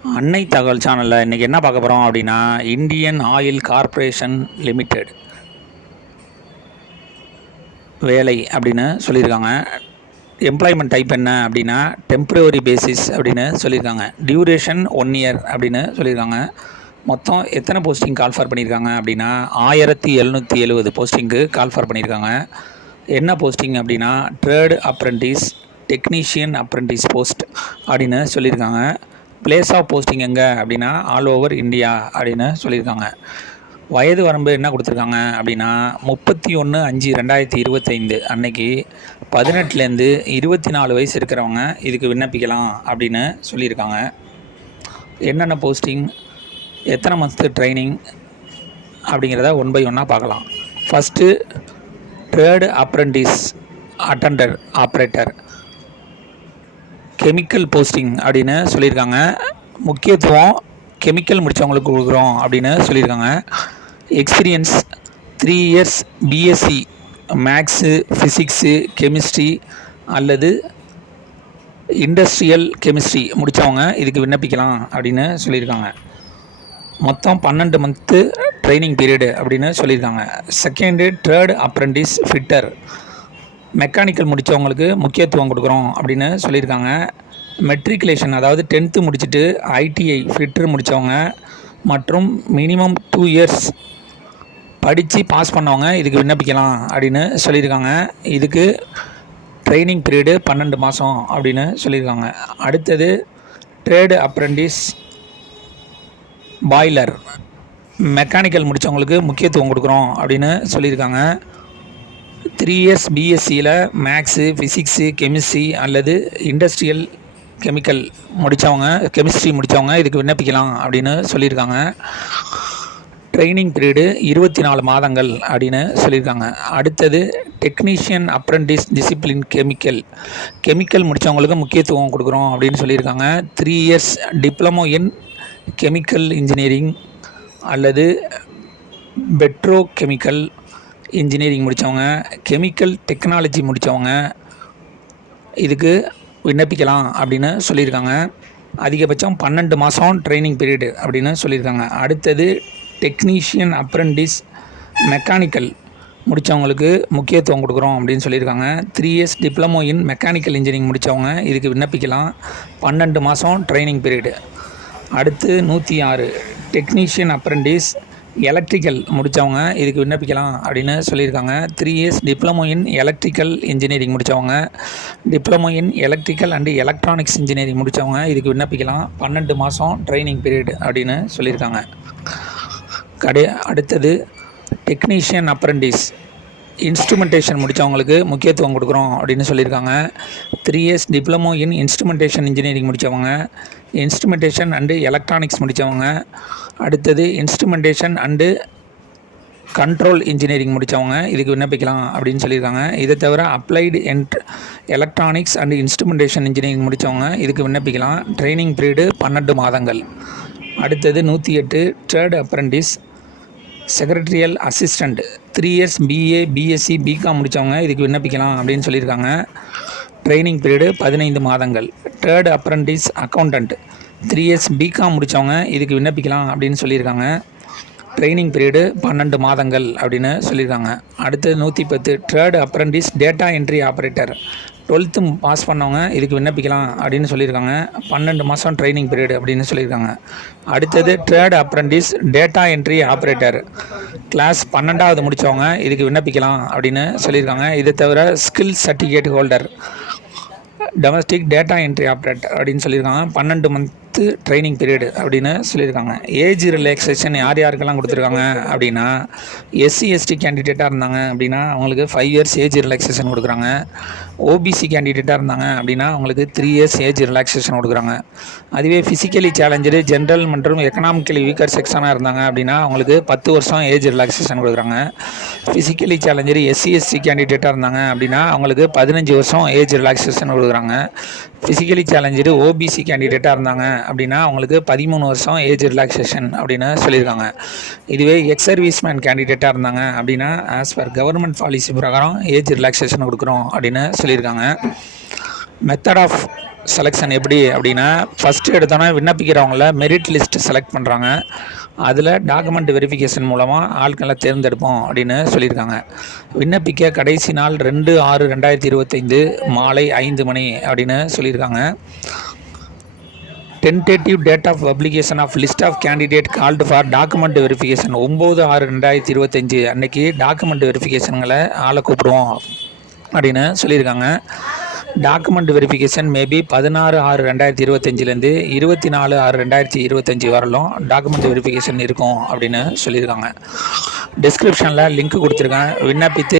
அன்னை தகவல் சேனலில் இன்றைக்கி என்ன பார்க்க போகிறோம் அப்படின்னா, இந்தியன் ஆயில் கார்ப்பரேஷன் லிமிடெட் வேலை அப்படின்னு சொல்லியிருக்காங்க. எம்ப்ளாய்மெண்ட் டைப் என்ன அப்படின்னா டெம்ப்ரவரி பேசிஸ் அப்படின்னு சொல்லியிருக்காங்க. டியூரேஷன் 1 இயர் அப்படின்னு சொல்லியிருக்காங்க. மொத்தம் எத்தனை போஸ்டிங் கால்ஃபார் பண்ணியிருக்காங்க அப்படின்னா 1770 போஸ்டிங்க்கு கால்ஃபார் பண்ணியிருக்காங்க. என்ன போஸ்டிங் அப்படின்னா trade apprentice technician apprentice post அப்படின்னு சொல்லியிருக்காங்க. பிளேஸ் ஆஃப் போஸ்டிங் எங்கே அப்படின்னா ஆல் ஓவர் இந்தியா அப்படின்னு சொல்லியிருக்காங்க. வயது வரம்பு என்ன கொடுத்துருக்காங்க அப்படின்னா 31/5/2025 அன்னைக்கு 18லேருந்து 24 வயசு இருக்கிறவங்க இதுக்கு விண்ணப்பிக்கலாம் அப்படின்னு சொல்லியிருக்காங்க. என்னென்ன போஸ்டிங், எத்தனை மந்த்து ட்ரைனிங் அப்படிங்கிறத 1 by 1 பார்க்கலாம். First trade apprentice attender operator chemical posting அப்படின்னு சொல்லியிருக்காங்க. முக்கியத்துவம் கெமிக்கல் முடித்தவங்களுக்கு கொடுக்குறோம் அப்படின்னு சொல்லியிருக்காங்க. Experience 3 years BSc maths physics chemistry அல்லது இண்டஸ்ட்ரியல் கெமிஸ்ட்ரி முடித்தவங்க இதுக்கு விண்ணப்பிக்கலாம் அப்படின்னு சொல்லியிருக்காங்க. மொத்தம் 12 மந்த்து ட்ரைனிங் பீரியடு அப்படின்னு சொல்லியிருக்காங்க. Second trade apprentice fitter mechanical முடித்தவங்களுக்கு முக்கியத்துவம் கொடுக்குறோம் அப்படின்னு சொல்லியிருக்காங்க. மெட்ரிகுலேஷன் அதாவது 10th முடிச்சுட்டு ஐடிஐ ஃபிட்டர் முடித்தவங்க மற்றும் மினிமம் 2 இயர்ஸ் படித்து பாஸ் பண்ணவங்க இதுக்கு விண்ணப்பிக்கலாம் அப்படின்னு சொல்லியிருக்காங்க. இதுக்கு ட்ரைனிங் பீரியடு 12 மாதம் அப்படின்னு சொல்லியிருக்காங்க. அடுத்தது ட்ரேடு அப்ரெண்டிஸ் பாய்லர் மெக்கானிக்கல் முடித்தவங்களுக்கு முக்கியத்துவம் கொடுக்குறோம் அப்படின்னு சொல்லியிருக்காங்க. 3 இயர்ஸ் பிஎஸ்சியில் மேக்ஸு ஃபிசிக்ஸு கெமிஸ்ட்ரி அல்லது இண்டஸ்ட்ரியல் கெமிக்கல் முடித்தவங்க கெமிஸ்ட்ரி முடித்தவங்க இதுக்கு விண்ணப்பிக்கலாம் அப்படின்னு சொல்லியிருக்காங்க. ட்ரைனிங் பீரியடு 24 மாதங்கள் அப்படின்னு சொல்லியிருக்காங்க. அடுத்தது டெக்னீஷியன் அப்ரெண்டிஸ் டிசிப்ளின் கெமிக்கல் முடித்தவங்களுக்கு முக்கியத்துவம் கொடுக்குறோம் அப்படின்னு சொல்லியிருக்காங்க. 3 years diploma in chemical engineering அல்லது பெட்ரோ கெமிக்கல் இன்ஜினியரிங் முடித்தவங்க கெமிக்கல் டெக்னாலஜி முடித்தவங்க இதுக்கு விண்ணப்பிக்கலாம் அப்படின்னு சொல்லியிருக்காங்க. அதிகபட்சம் 12 மாதம் ட்ரைனிங் பீரியடு அப்படின்னு சொல்லியிருக்காங்க. அடுத்தது டெக்னீஷியன் அப்ரெண்டிஸ் மெக்கானிக்கல் முடித்தவங்களுக்கு முக்கியத்துவம் கொடுக்குறோம் அப்படின்னு சொல்லியிருக்காங்க. 3 years diploma in mechanical engineering முடித்தவங்க இதுக்கு விண்ணப்பிக்கலாம். 12 மாதம் ட்ரைனிங் பீரியடு. அடுத்து 106 டெக்னீஷியன் அப்ரெண்டிஸ் எலக்ட்ரிக்கல் முடித்தவங்க இதுக்கு விண்ணப்பிக்கலாம் அப்படின்னு சொல்லியிருக்காங்க. 3 years diploma in electrical engineering முடித்தவங்க diploma in electrical and electronics engineering முடித்தவங்க இதுக்கு விண்ணப்பிக்கலாம். 12 மாதம் ட்ரைனிங் பீரியட் அப்படின்னு சொல்லியிருக்காங்க. அடுத்தது டெக்னீஷியன் அப்ரெண்டிஸ் இன்ஸ்ட்ருமெண்டேஷன் முடித்தவங்களுக்கு முக்கியத்துவம் கொடுக்குறோம் அப்படின்னு சொல்லியிருக்காங்க. 3 இயர்ஸ் டிப்ளமோ இன் இன்ஸ்ட்ருமெண்டேஷன் இன்ஜினியரிங் முடித்தவங்க இன்ஸ்ட்ருமெண்டேஷன் அண்டு எலக்ட்ரானிக்ஸ் முடித்தவங்க அடுத்தது இன்ஸ்ட்ருமெண்டேஷன் அண்டு கண்ட்ரோல் இன்ஜினியரிங் முடித்தவங்க இதுக்கு விண்ணப்பிக்கலாம் அப்படின்னு சொல்லியிருக்காங்க. இதை தவிர applied electronics and instrumentation engineering முடித்தவங்க இதுக்கு விண்ணப்பிக்கலாம். ட்ரைனிங் பீரியடு 12 மாதங்கள். அடுத்தது 108 trade apprentice secretarial assistant 3 years BA BSc BCom முடித்தவங்க இதுக்கு விண்ணப்பிக்கலாம் அப்படின்னு சொல்லியிருக்காங்க. ட்ரைனிங் பீரியடு 15 மாதங்கள். Trade apprentice accountant 3 years BCom முடித்தவங்க இதுக்கு விண்ணப்பிக்கலாம் அப்படின்னு சொல்லியிருக்காங்க. ட்ரைனிங் பீரியடு 12 மாதங்கள் அப்படின்னு சொல்லியிருக்காங்க. அடுத்தது 110 trade apprentice data entry operator 12th pass பண்ணவங்க இதுக்கு விண்ணப்பிக்கலாம் அப்படின்னு சொல்லியிருக்காங்க. 12 மாதம் ட்ரைனிங் பீரியட் அப்படின்னு சொல்லியிருக்காங்க. அடுத்தது trade apprentice data entry operator class 12வது முடித்தவங்க இதுக்கு விண்ணப்பிக்கலாம் அப்படின்னு சொல்லியிருக்காங்க. இதை தவிர skill certificate holder domestic data entry operator அப்படின்னு சொல்லியிருக்காங்க. 12 மந்த்து ட்ரைனிங் பீரியடு அப்படின்னு சொல்லியிருக்காங்க. ஏஜ் ரிலாக்ஸேஷன் யாருக்கெல்லாம் கொடுத்துருக்காங்க அப்படின்னா எஸ்சி எஸ்டி கேண்டிடேட்டாக இருந்தாங்க அப்படின்னா அவங்களுக்கு 5 இயர்ஸ் ஏஜ் ரிலாக்ஸேஷன் கொடுக்குறாங்க. ஓபிசி கேண்டிடேட்டாக இருந்தாங்க அப்படின்னா அவங்களுக்கு 3 இயர்ஸ் ஏஜ் ரிலாக்ஸேஷன் கொடுக்குறாங்க. அதுவே ஃபிசிக்கலி சேலஞ்சரு ஜென்ரல் மற்றும் எக்கனாமிக்கலி வீக்கர் செக்ஷனாக இருந்தாங்க அப்படின்னா அவங்களுக்கு 10 வருஷம் ஏஜ் ரிலாக்ஸேஷன் கொடுக்குறாங்க. ஃபிசிக்கலி சேலஞ்சரு எஸ்சி எஸ்டி கேண்டிடேட்டாக இருந்தாங்க அப்படின்னா அவங்களுக்கு 15 வருஷம் ஏஜ் ரிலாக்ஸேஷன் கொடுக்குறாங்க. ஃபிசிக்கலி சேலஞ்சரு ஓபிசி கேண்டிடேட்டாக இருந்தாங்க அப்படின்னா அவங்களுக்கு 13 வருஷம் ஏஜ் ரிலாக்ஸேஷன் அப்படின்னு சொல்லியிருக்காங்க. இதுவே எக்ஸ் சர்வீஸ்மேன் கேண்டிடேட்டாக இருந்தாங்க அப்படின்னா ஆஸ் பர் கவர்மெண்ட் பாலிசி பிரகாரம் ஏஜ் ரிலாக்ஸேஷன் கொடுக்குறோம் அப்படின்னு சொல்லியிருக்காங்க. மெத்தட் ஆஃப் செலெக்ஷன் எப்படி அப்படின்னா, ஃபஸ்ட்டு எடுத்தோன்னே விண்ணப்பிக்கிறவங்கள மெரிட் லிஸ்ட் செலக்ட் பண்ணுறாங்க. அதில் டாக்குமெண்ட் வெரிஃபிகேஷன் மூலமாக ஆட்களை தேர்ந்தெடுப்போம் அப்படின்னு சொல்லியிருக்காங்க. விண்ணப்பிக்க கடைசி நாள் 2/6/2025 மாலை 5 மணி அப்படின்னு சொல்லியிருக்காங்க. Tentative date of publication of list of candidate called for document verification 9/6/2025 அன்னைக்கு டாக்குமெண்ட் வெரிஃபிகேஷன்களை ஆளை கூப்பிடுவோம் அப்படின்னு சொல்லியிருக்காங்க. டாக்குமெண்ட் வெரிஃபிகேஷன் மேபி 16/6/2025 24/6/2025 வரலும் டாக்குமெண்ட் வெரிஃபிகேஷன் இருக்கும் அப்படின்னு சொல்லியிருக்காங்க. டிஸ்கிரிப்ஷனில் லிங்க் கொடுத்துருக்கேன். விண்ணப்பித்து